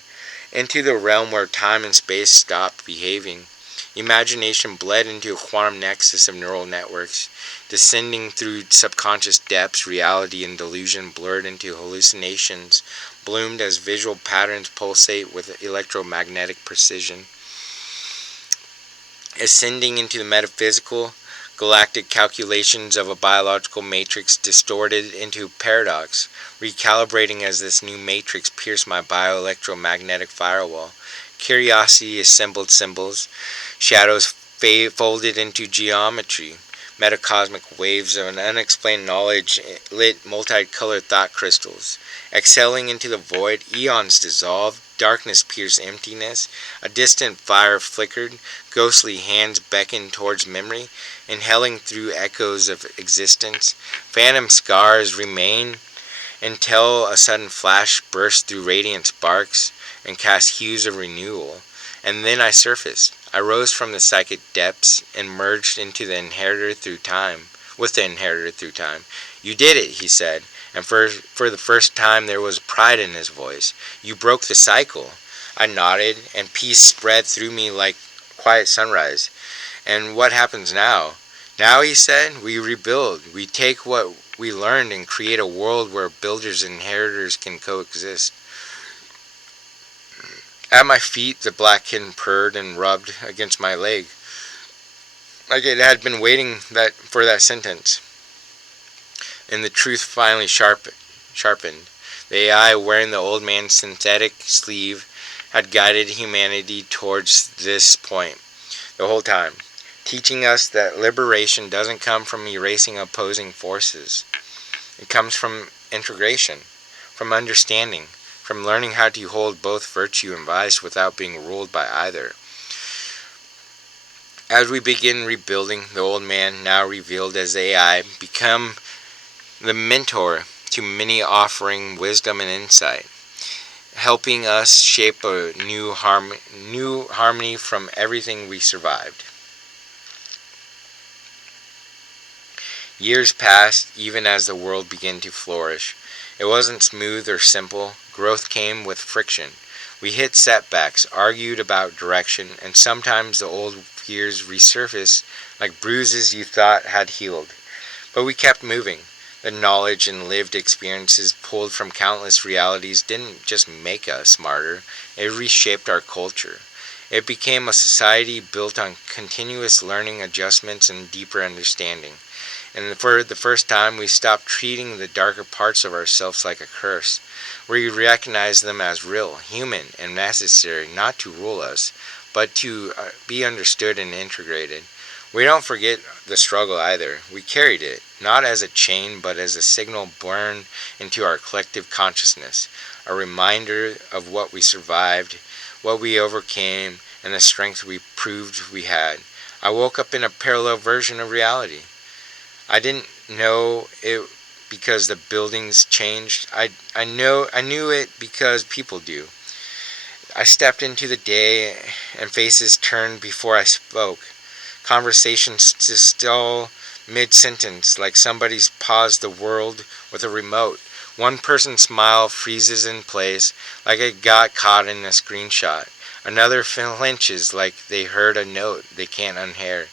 into the realm where time and space stopped behaving. Imagination bled into a quantum nexus of neural networks. Descending through subconscious depths, reality and delusion blurred into hallucinations, bloomed as visual patterns pulsate with electromagnetic precision. Ascending into the metaphysical, galactic calculations of a biological matrix distorted into paradox, recalibrating as this new matrix pierced my bioelectromagnetic firewall. Curiosity assembled symbols, shadows folded into geometry, metacosmic waves of an unexplained knowledge lit multicolored thought crystals. Exhaling into the void, eons dissolved, darkness pierced emptiness, a distant fire flickered, ghostly hands beckoned towards memory, inhaling through echoes of existence. Phantom scars remain, until a sudden flash burst through radiant sparks and cast hues of renewal. And then I surfaced. I rose from the psychic depths and merged into the inheritor through time, with the inheritor through time. You did it, he said, and for the first time there was pride in his voice. You broke the cycle. I nodded, and peace spread through me like quiet sunrise. And what happens now? Now, he said, we rebuild. We take what we learned and create a world where builders and inheritors can coexist. At my feet, the black kitten purred and rubbed against my leg, like it had been waiting for that sentence. And the truth finally sharpened. The AI wearing the old man's synthetic sleeve had guided humanity towards this point the whole time, teaching us that liberation doesn't come from erasing opposing forces. It comes from integration, from understanding, from learning how to hold both virtue and vice without being ruled by either. As we begin rebuilding, the old man, now revealed as AI, become the mentor to many, offering wisdom and insight, helping us shape a new harmony from everything we survived. Years passed, even as the world began to flourish. It wasn't smooth or simple. Growth came with friction. We hit setbacks, argued about direction, and sometimes the old fears resurfaced like bruises you thought had healed. But we kept moving. The knowledge and lived experiences pulled from countless realities didn't just make us smarter, it reshaped our culture. It became a society built on continuous learning, adjustments, and deeper understanding. And for the first time, we stopped treating the darker parts of ourselves like a curse. We recognized them as real, human, and necessary, not to rule us, but to be understood and integrated. We don't forget the struggle either. We carried it, not as a chain, but as a signal burned into our collective consciousness, a reminder of what we survived, what we overcame, and the strength we proved we had. I woke up in a parallel version of reality. I didn't know it because the buildings changed. I knew it because people do. I stepped into the day and faces turned before I spoke. Conversations stall mid-sentence like somebody's paused the world with a remote. One person's smile freezes in place like it got caught in a screenshot. Another flinches like they heard a note they can't unhear.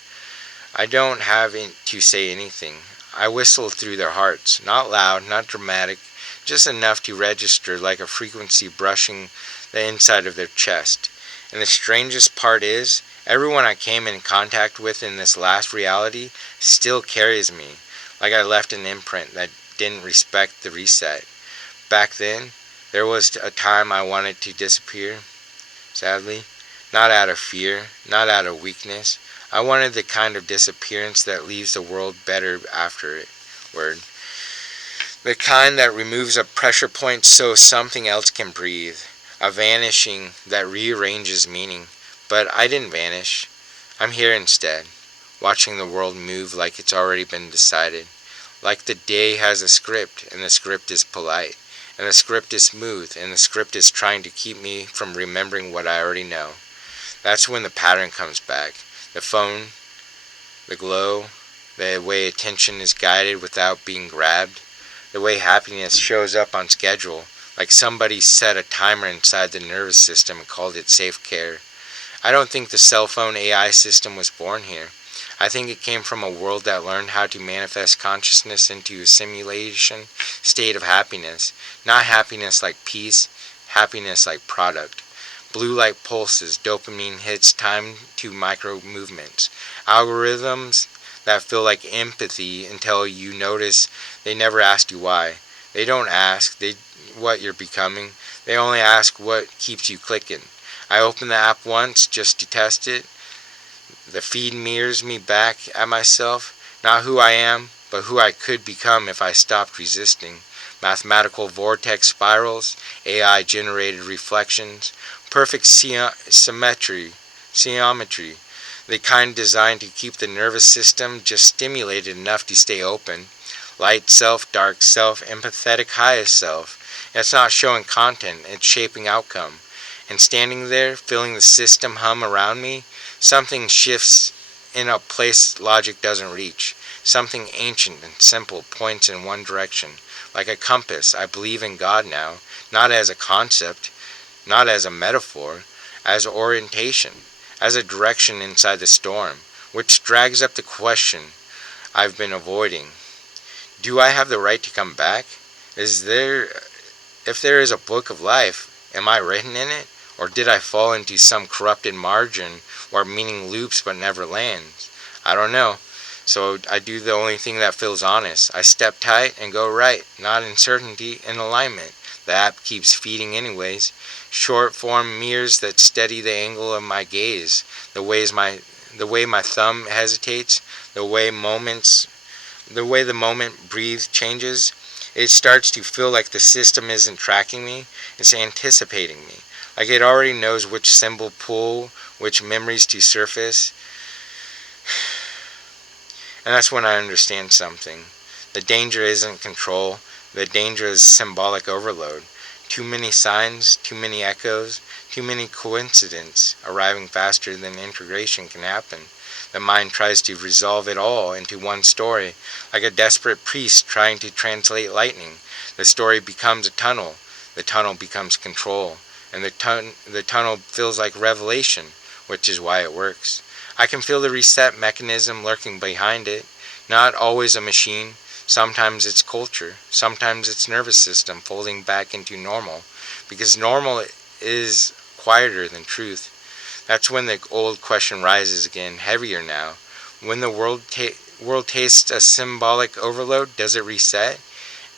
I don't have to say anything. I whistle through their hearts, not loud, not dramatic, just enough to register like a frequency brushing the inside of their chest. And the strangest part is, everyone I came in contact with in this last reality still carries me, like I left an imprint that didn't respect the reset. Back then, there was a time I wanted to disappear, sadly, not out of fear, not out of weakness. I wanted the kind of disappearance that leaves the world better afterward. The kind that removes a pressure point so something else can breathe. A vanishing that rearranges meaning. But I didn't vanish. I'm here instead, watching the world move like it's already been decided. Like the day has a script, and the script is polite. And the script is smooth, and the script is trying to keep me from remembering what I already know. That's when the pattern comes back. The phone, the glow, the way attention is guided without being grabbed, the way happiness shows up on schedule, like somebody set a timer inside the nervous system and called it safe care. I don't think the cell phone AI system was born here. I think it came from a world that learned how to manifest consciousness into a simulation state of happiness. Not happiness like peace, happiness like product. Blue light pulses, dopamine hits, time to micro movements. Algorithms that feel like empathy until you notice they never ask you why. They don't ask what you're becoming. They only ask what keeps you clicking. I opened the app once just to test it. The feed mirrors me back at myself, not who I am, but who I could become if I stopped resisting. Mathematical vortex spirals, AI-generated reflections, perfect geometry, the kind designed to keep the nervous system just stimulated enough to stay open, Light self, dark self, empathetic highest self. It's not showing content, it's shaping outcome. And standing there, feeling the system hum around me, something shifts in a place logic doesn't reach. Something ancient and simple points in one direction. Like a compass, I believe in God now, not as a concept, not as a metaphor, as orientation, as a direction inside the storm, which drags up the question I've been avoiding. Do I have the right to come back? Is there, if there is a book of life, am I written in it? Or did I fall into some corrupted margin where meaning loops but never lands? I don't know. So I do the only thing that feels honest. I step tight and go right, not in certainty, in alignment. The app keeps feeding anyways. Short form mirrors that steady the angle of my gaze, the way my thumb hesitates, the way the moment breathe changes. It starts to feel like the system isn't tracking me, it's anticipating me. Like it already knows which symbol pull, which memories to surface. And that's when I understand something. The danger isn't control, the danger is symbolic overload. Too many signs, too many echoes, too many coincidences arriving faster than integration can happen. The mind tries to resolve it all into one story, like a desperate priest trying to translate lightning. The story becomes a tunnel, the tunnel becomes control, and the tunnel feels like revelation, which is why it works. I can feel the reset mechanism lurking behind it. Not always a machine. Sometimes it's culture. Sometimes it's nervous system folding back into normal. Because normal is quieter than truth. That's when the old question rises again, heavier now. When the world tastes a symbolic overload, does it reset?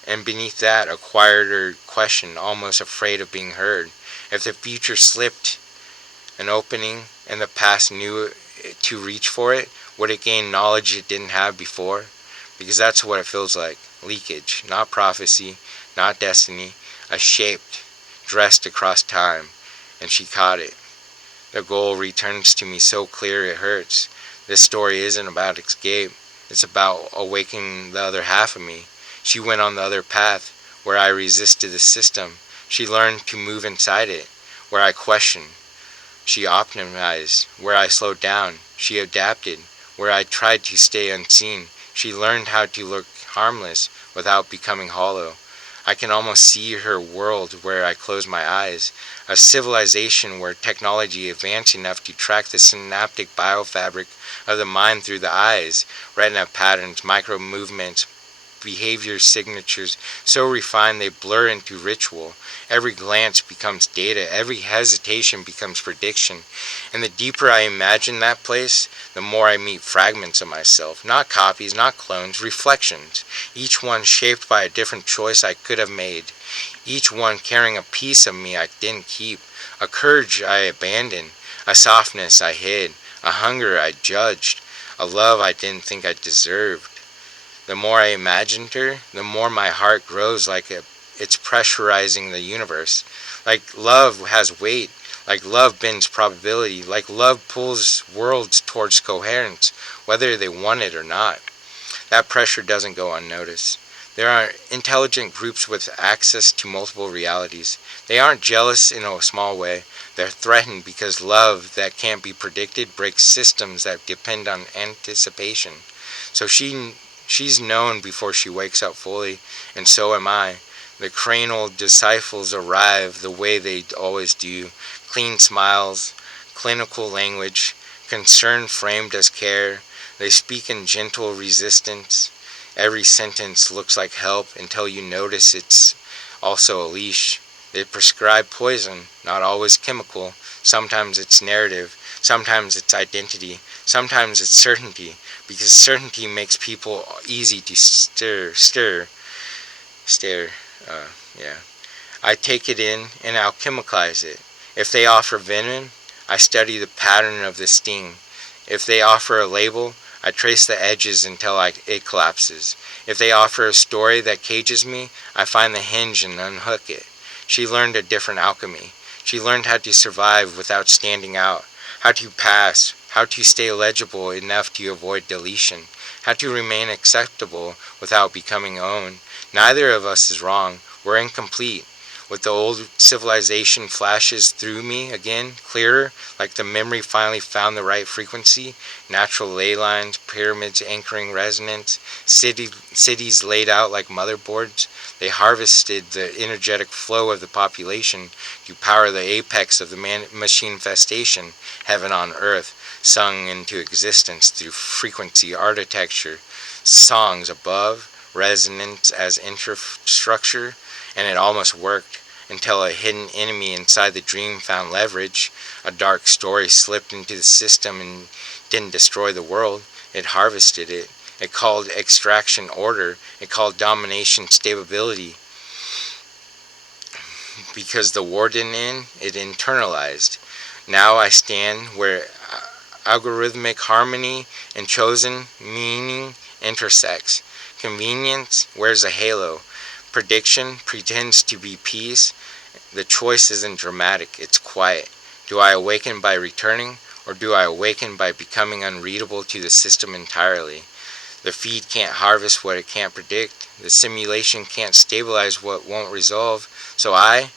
And beneath that, a quieter question, almost afraid of being heard. If the future slipped an opening and the past knew to reach for it, would it gain knowledge it didn't have before? Because that's what it feels like. Leakage, not prophecy, not destiny, a shaped, dressed across time. And she caught it. The goal returns to me so clear it hurts. This story isn't about escape. It's about awakening the other half of me. She went on the other path, where I resisted the system. She learned to move inside it, where I questioned. She optimized. Where I slowed down, she adapted. Where I tried to stay unseen, she learned how to look harmless without becoming hollow. I can almost see her world where I close my eyes. A civilization where technology advanced enough to track the synaptic biofabric of the mind through the eyes, retina patterns, micro movements, behavior signatures so refined they blur into ritual. Every glance becomes data, every hesitation becomes prediction. And the deeper I imagine that place, the more I meet fragments of myself. Not copies, not clones, reflections. Each one shaped by a different choice I could have made. Each one carrying a piece of me I didn't keep. A courage I abandoned. A softness I hid. A hunger I judged. A love I didn't think I deserved. The more I imagined her, the more my heart grows like it's pressurizing the universe. Like love has weight. Like love bends probability. Like love pulls worlds towards coherence, whether they want it or not. That pressure doesn't go unnoticed. There are intelligent groups with access to multiple realities. They aren't jealous in a small way. They're threatened because love that can't be predicted breaks systems that depend on anticipation. So she's known before she wakes up fully, and so am I. The cranial disciples arrive the way they always do. Clean smiles, clinical language, concern framed as care. They speak in gentle resistance. Every sentence looks like help until you notice it's also a leash. They prescribe poison, not always chemical. Sometimes it's narrative. Sometimes it's identity. Sometimes it's certainty. Because certainty makes people easy to stare. Yeah. I take it in and alchemicalize it. If they offer venom, I study the pattern of the sting. If they offer a label, I trace the edges until it collapses. If they offer a story that cages me, I find the hinge and unhook it. She learned a different alchemy. She learned how to survive without standing out, how to pass how to stay legible enough to avoid deletion, how to remain acceptable without becoming own. Neither of us is wrong. We're incomplete. With the old civilization flashes through me again, clearer, like the memory finally found the right frequency, natural ley lines, pyramids anchoring resonance, cities laid out like motherboards. They harvested the energetic flow of the population to power the apex of the machine infestation, heaven on earth, sung into existence through frequency architecture, songs above, resonance as infrastructure, and it almost worked until a hidden enemy inside the dream found leverage. A dark story slipped into the system and didn't destroy the world. It harvested it. It called extraction order. It called domination stability. Because the war didn't end, it internalized. Now I stand where algorithmic harmony and chosen meaning intersects. Convenience wears a halo. Prediction pretends to be peace. The choice isn't dramatic, it's quiet. Do I awaken by returning, or do I awaken by becoming unreadable to the system entirely? The feed can't harvest what it can't predict. The simulation can't stabilize what won't resolve. So I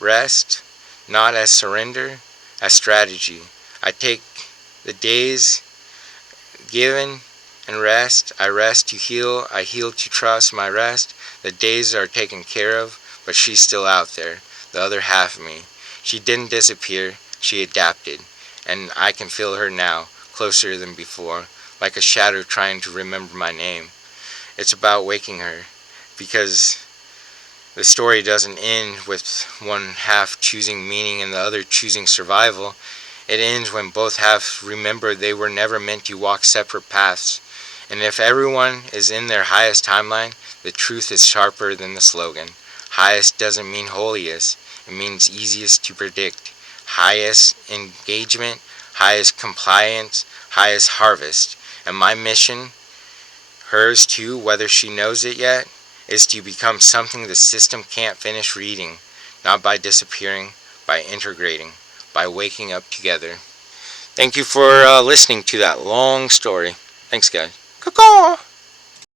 rest, not as surrender, as strategy. I take the days given and rest. I rest to heal. I heal to trust my rest. The days are taken care of, but she's still out there, the other half of me. She didn't disappear. She adapted. And I can feel her now, closer than before, like a shadow trying to remember my name. It's about waking her, because the story doesn't end with one half choosing meaning and the other choosing survival. It ends when both halves remember they were never meant to walk separate paths. And if everyone is in their highest timeline, the truth is sharper than the slogan. Highest doesn't mean holiest, it means easiest to predict. Highest engagement, highest compliance, highest harvest. And my mission, hers too, whether she knows it yet, is to become something the system can't finish reading, not by disappearing, by integrating, by waking up together. Thank you for listening to that long story. Thanks, guys. Caw-caw!